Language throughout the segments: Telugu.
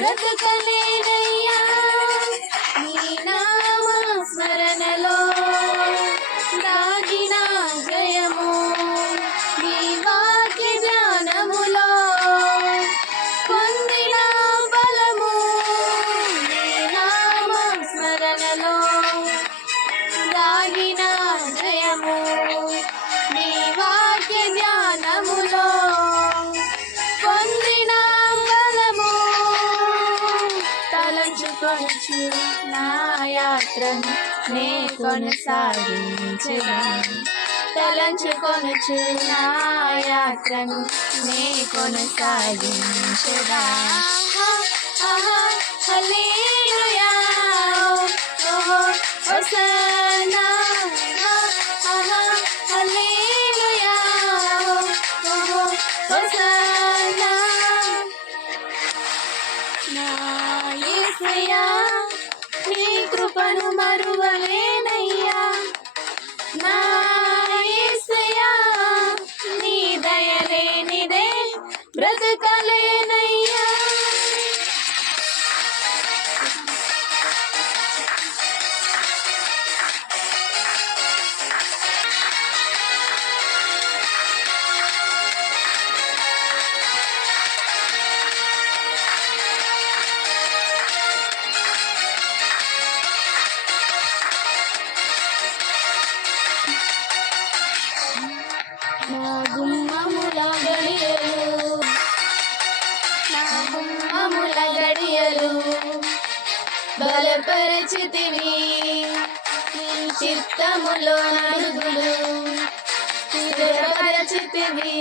బ్రతకలేనయ్యా నీ నామ స్మరణలో దాగిన జయము నీ వాక్య ధ్యానములో పొందిన బలము నీ నామ స్మరణలో దాగిన జయము నీ వాక్య ధ్యానములో పొందిన బలము తలంచుకొనుచు నా యాత్రను నే కొనసాగించెదా తలంచుకొనుచు నా యాత్రను నే కొనసాగించెదా హల్లెలూయా ఓహో హోసన్నా హల్లెలూయా ఓహో హోసన్నా నా యేసయ్యా నీ కృపను మరువలేనయ్యా నా యేసయ్యా నీ దయలేనిదే బ్రతకలేనయ్యా నా గుమ్మముల గడియలు బలపరచితివి నీ చిత్తములో అడుగులు స్థిరపరచితివి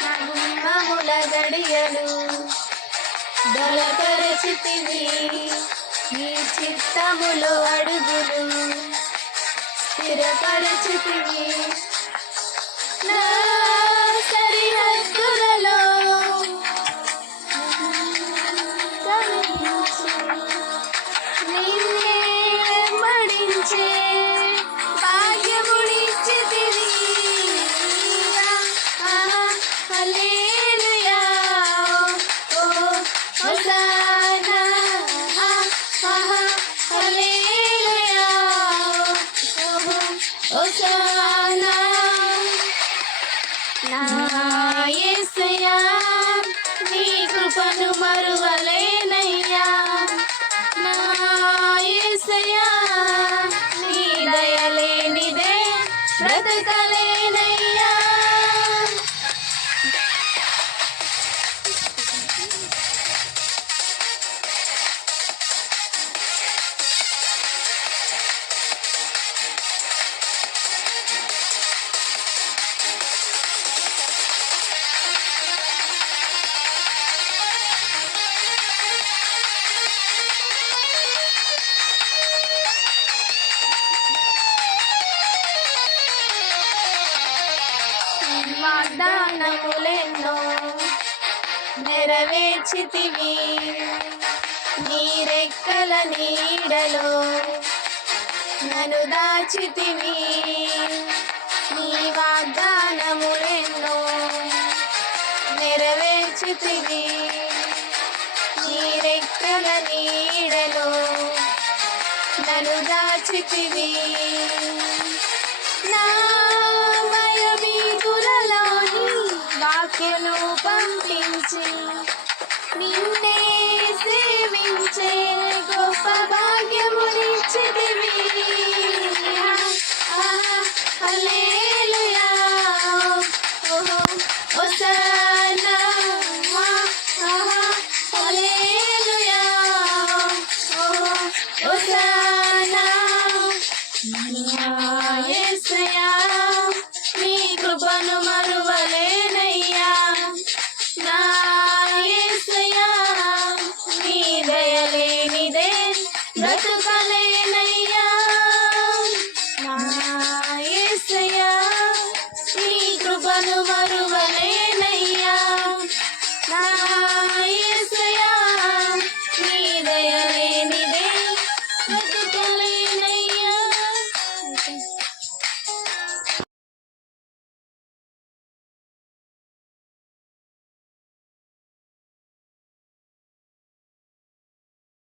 నా గుమ్మముల గడియలు బలపరచితివి నీ చిత్తములో అడుగులు స్థిరపరచితివి నా సరిహద్దులలో నిన్నే వెంబడించే భాగ్యమునిచ్చితివి హల్లెలూయా ఓ హోసన్నా హల్లెలూయా ఓ హోసన్నా నా యేసయ్యా నీ కృపను మరువలేనయ్యా నా యేసయ్యా నీ దయలేనిదే బ్రతకలేనయ్యా వాగ్దానములెన్నో నెరవేర్చితివి నీ రెక్కల నీడలో నన్ను దాచితివి నీ వాగ్దానములెన్నో నెరవేర్చితివి నీ రెక్కల నీడలో నన్ను దాచితివి నా వాక్యను పంపి